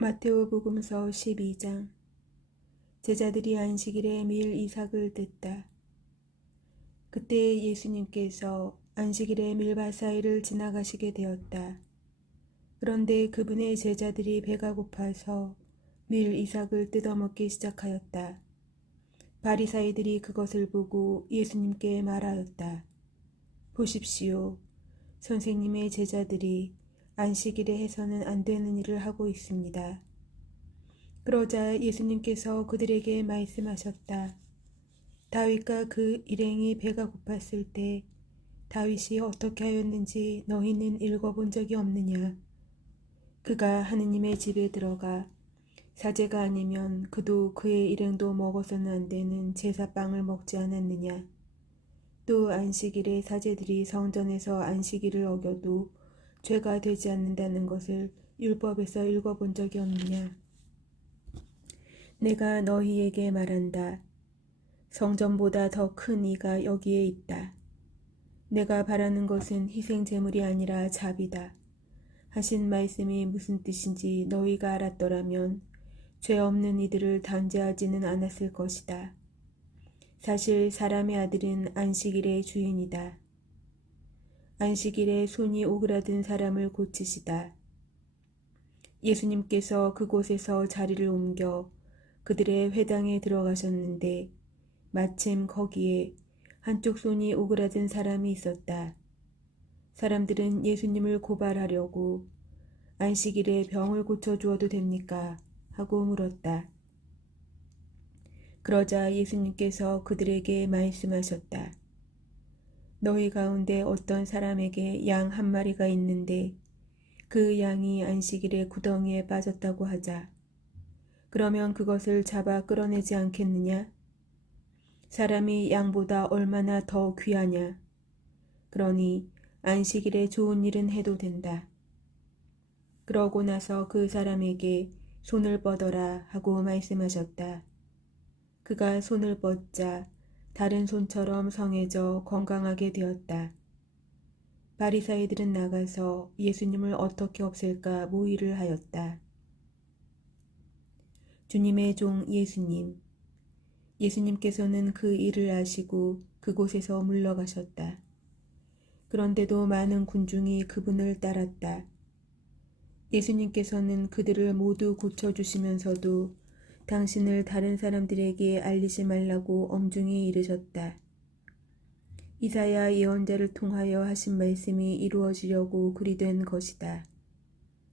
마테오복음서 12장. 제자들이 안식일에 밀 이삭을 뗐다. 그때 예수님께서 안식일에 밀밭 사이를 지나가시게 되었다. 그런데 그분의 제자들이 배가 고파서 밀 이삭을 뜯어먹기 시작하였다. 바리사이들이 그것을 보고 예수님께 말하였다. 보십시오. 선생님의 제자들이 안식일에 해서는 안 되는 일을 하고 있습니다. 그러자 예수님께서 그들에게 말씀하셨다. 다윗과 그 일행이 배가 고팠을 때 다윗이 어떻게 하였는지 너희는 읽어본 적이 없느냐? 그가 하느님의 집에 들어가 사제가 아니면 그도 그의 일행도 먹어서는 안 되는 제사빵을 먹지 않았느냐? 또 안식일에 사제들이 성전에서 안식일을 어겨도 죄가 되지 않는다는 것을 율법에서 읽어본 적이 없느냐? 내가 너희에게 말한다. 성전보다 더 큰 이가 여기에 있다. 내가 바라는 것은 희생 제물이 아니라 자비다. 하신 말씀이 무슨 뜻인지 너희가 알았더라면 죄 없는 이들을 단죄하지는 않았을 것이다. 사실 사람의 아들은 안식일의 주인이다. 안식일에 손이 오그라든 사람을 고치시다. 예수님께서 그곳에서 자리를 옮겨 그들의 회당에 들어가셨는데 마침 거기에 한쪽 손이 오그라든 사람이 있었다. 사람들은 예수님을 고발하려고 안식일에 병을 고쳐주어도 됩니까? 하고 물었다. 그러자 예수님께서 그들에게 말씀하셨다. 너희 가운데 어떤 사람에게 양 한 마리가 있는데 그 양이 안식일에 구덩이에 빠졌다고 하자. 그러면 그것을 잡아 끌어내지 않겠느냐? 사람이 양보다 얼마나 더 귀하냐? 그러니 안식일에 좋은 일은 해도 된다. 그러고 나서 그 사람에게 손을 뻗어라 하고 말씀하셨다. 그가 손을 뻗자 다른 손처럼 성해져 건강하게 되었다. 바리사이들은 나가서 예수님을 어떻게 없앨까 모의를 하였다. 주님의 종 예수님. 예수님께서는 그 일을 아시고 그곳에서 물러가셨다. 그런데도 많은 군중이 그분을 따랐다. 예수님께서는 그들을 모두 고쳐주시면서도 당신을 다른 사람들에게 알리지 말라고 엄중히 이르셨다. 이사야 예언자를 통하여 하신 말씀이 이루어지려고 그리 된 것이다.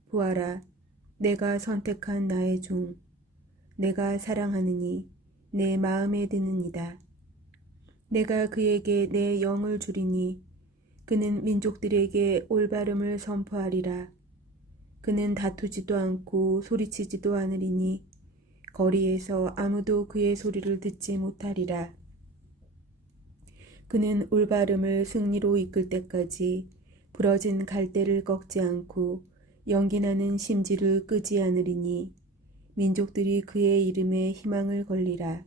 보아라, 내가 선택한 나의 종, 내가 사랑하느니 내 마음에 드느니다. 내가 그에게 내 영을 주리니 그는 민족들에게 올바름을 선포하리라. 그는 다투지도 않고 소리치지도 않으리니 거리에서 아무도 그의 소리를 듣지 못하리라. 그는 올바름을 승리로 이끌 때까지 부러진 갈대를 꺾지 않고 연기나는 심지를 끄지 않으리니 민족들이 그의 이름에 희망을 걸리라.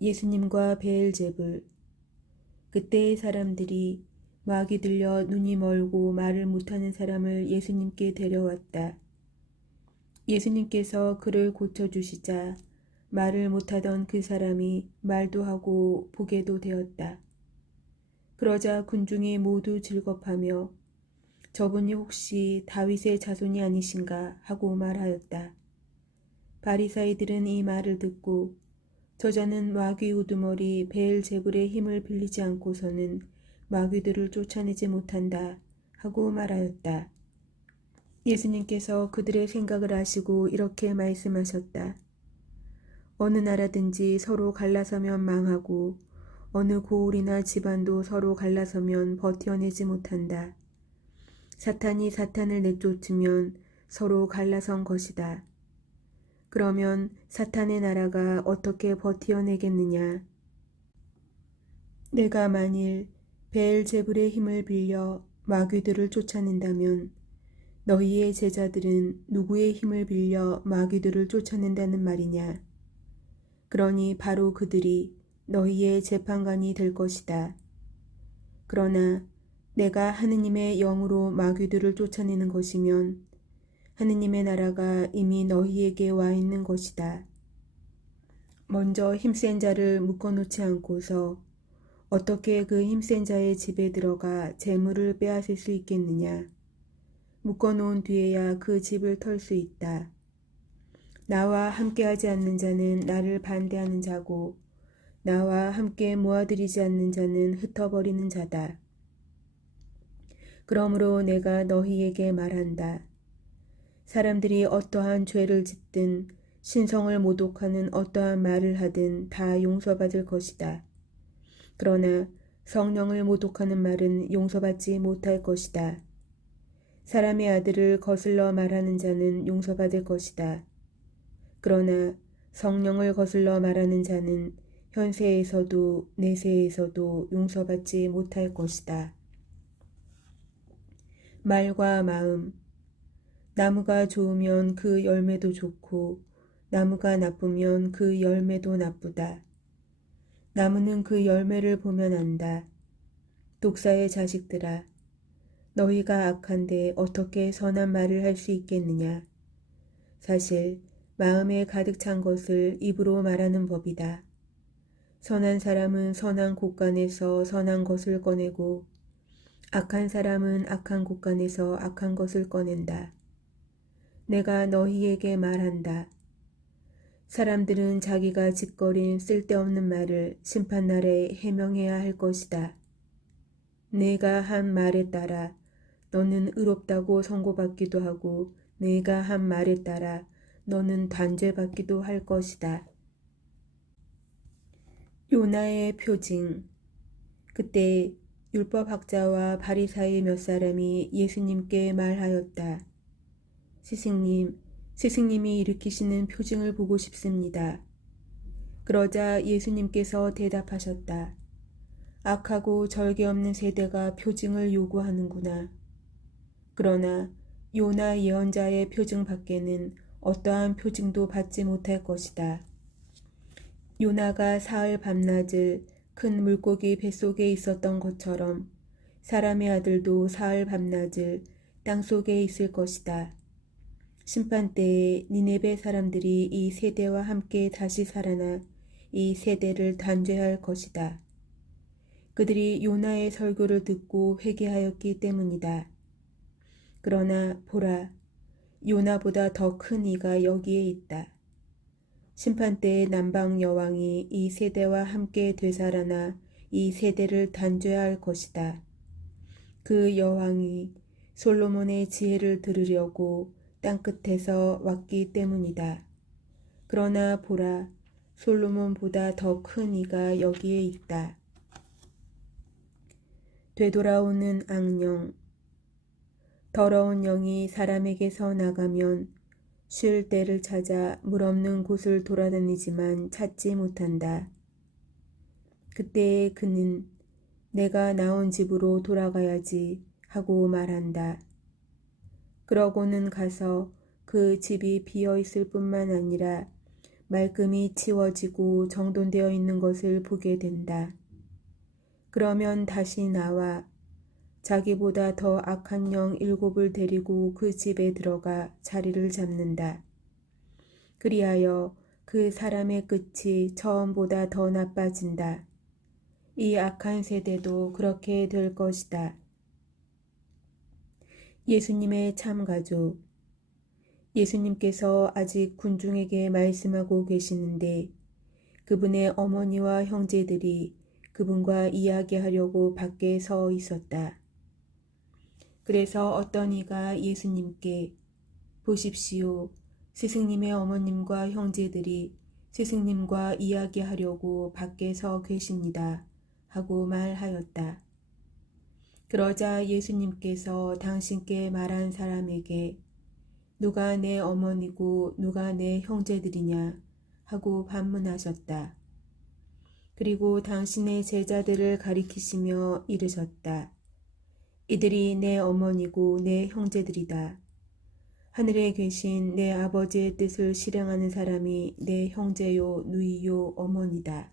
예수님과 베엘제불. 그때의 사람들이 마귀 들려 눈이 멀고 말을 못하는 사람을 예수님께 데려왔다. 예수님께서 그를 고쳐주시자 말을 못하던 그 사람이 말도 하고 보게도 되었다. 그러자 군중이 모두 즐겁하며 저분이 혹시 다윗의 자손이 아니신가 하고 말하였다. 바리사이들은 이 말을 듣고 저자는 마귀 우두머리 베엘제불의 힘을 빌리지 않고서는 마귀들을 쫓아내지 못한다 하고 말하였다. 예수님께서 그들의 생각을 아시고 이렇게 말씀하셨다. 어느 나라든지 서로 갈라서면 망하고 어느 고을이나 집안도 서로 갈라서면 버텨내지 못한다. 사탄이 사탄을 내쫓으면 서로 갈라선 것이다. 그러면 사탄의 나라가 어떻게 버텨내겠느냐? 내가 만일 베엘제불의 힘을 빌려 마귀들을 쫓아낸다면 너희의 제자들은 누구의 힘을 빌려 마귀들을 쫓아낸다는 말이냐? 그러니 바로 그들이 너희의 재판관이 될 것이다. 그러나 내가 하느님의 영으로 마귀들을 쫓아내는 것이면 하느님의 나라가 이미 너희에게 와 있는 것이다. 먼저 힘센 자를 묶어놓지 않고서 어떻게 그 힘센 자의 집에 들어가 재물을 빼앗을 수 있겠느냐. 묶어놓은 뒤에야 그 집을 털 수 있다. 나와 함께하지 않는 자는 나를 반대하는 자고 나와 함께 모아들이지 않는 자는 흩어버리는 자다. 그러므로 내가 너희에게 말한다. 사람들이 어떠한 죄를 짓든 신성을 모독하는 어떠한 말을 하든 다 용서받을 것이다. 그러나 성령을 모독하는 말은 용서받지 못할 것이다. 사람의 아들을 거슬러 말하는 자는 용서받을 것이다. 그러나 성령을 거슬러 말하는 자는 현세에서도 내세에서도 용서받지 못할 것이다. 말과 마음. 나무가 좋으면 그 열매도 좋고 나무가 나쁘면 그 열매도 나쁘다. 나무는 그 열매를 보면 안다. 독사의 자식들아, 너희가 악한데 어떻게 선한 말을 할 수 있겠느냐. 사실 마음에 가득 찬 것을 입으로 말하는 법이다. 선한 사람은 선한 곳간에서 선한 것을 꺼내고 악한 사람은 악한 곳간에서 악한 것을 꺼낸다. 내가 너희에게 말한다. 사람들은 자기가 짓거린 쓸데없는 말을 심판날에 해명해야 할 것이다. 내가 한 말에 따라 너는 의롭다고 선고받기도 하고 내가 한 말에 따라 너는 단죄받기도 할 것이다. 요나의 표징. 그때 율법학자와 바리사의 몇 사람이 예수님께 말하였다. 스승님이 일으키시는 표징을 보고 싶습니다. 그러자 예수님께서 대답하셨다. 악하고 절개 없는 세대가 표징을 요구하는구나. 그러나 요나 예언자의 표징 밖에는 어떠한 표징도 받지 못할 것이다. 요나가 사흘 밤낮을 큰 물고기 뱃속에 있었던 것처럼 사람의 아들도 사흘 밤낮을 땅속에 있을 것이다. 심판 때에 니네베 사람들이 이 세대와 함께 다시 살아나 이 세대를 단죄할 것이다. 그들이 요나의 설교를 듣고 회개하였기 때문이다. 그러나 보라, 요나보다 더 큰 이가 여기에 있다. 심판 때에 남방 여왕이 이 세대와 함께 되살아나 이 세대를 단죄할 것이다. 그 여왕이 솔로몬의 지혜를 들으려고 땅끝에서 왔기 때문이다. 그러나 보라, 솔로몬보다 더 큰 이가 여기에 있다. 되돌아오는 악령. 더러운 영이 사람에게서 나가면 쉴 때를 찾아 물 없는 곳을 돌아다니지만 찾지 못한다. 그때 그는 내가 나온 집으로 돌아가야지 하고 말한다. 그러고는 가서 그 집이 비어 있을 뿐만 아니라 말끔히 치워지고 정돈되어 있는 것을 보게 된다. 그러면 다시 나와 자기보다 더 악한 영 7을 데리고 그 집에 들어가 자리를 잡는다. 그리하여 그 사람의 끝이 처음보다 더 나빠진다. 이 악한 세대도 그렇게 될 것이다. 예수님의 참가족. 예수님께서 아직 군중에게 말씀하고 계시는데 그분의 어머니와 형제들이 그분과 이야기하려고 밖에 서 있었다. 그래서 어떤 이가 예수님께 보십시오. 스승님의 어머님과 형제들이 스승님과 이야기하려고 밖에 서 계십니다. 하고 말하였다. 그러자 예수님께서 당신께 말한 사람에게 누가 내 어머니고 누가 내 형제들이냐 하고 반문하셨다. 그리고 당신의 제자들을 가리키시며 이르셨다. 이들이 내 어머니고 내 형제들이다. 하늘에 계신 내 아버지의 뜻을 실행하는 사람이 내 형제요 누이요 어머니다.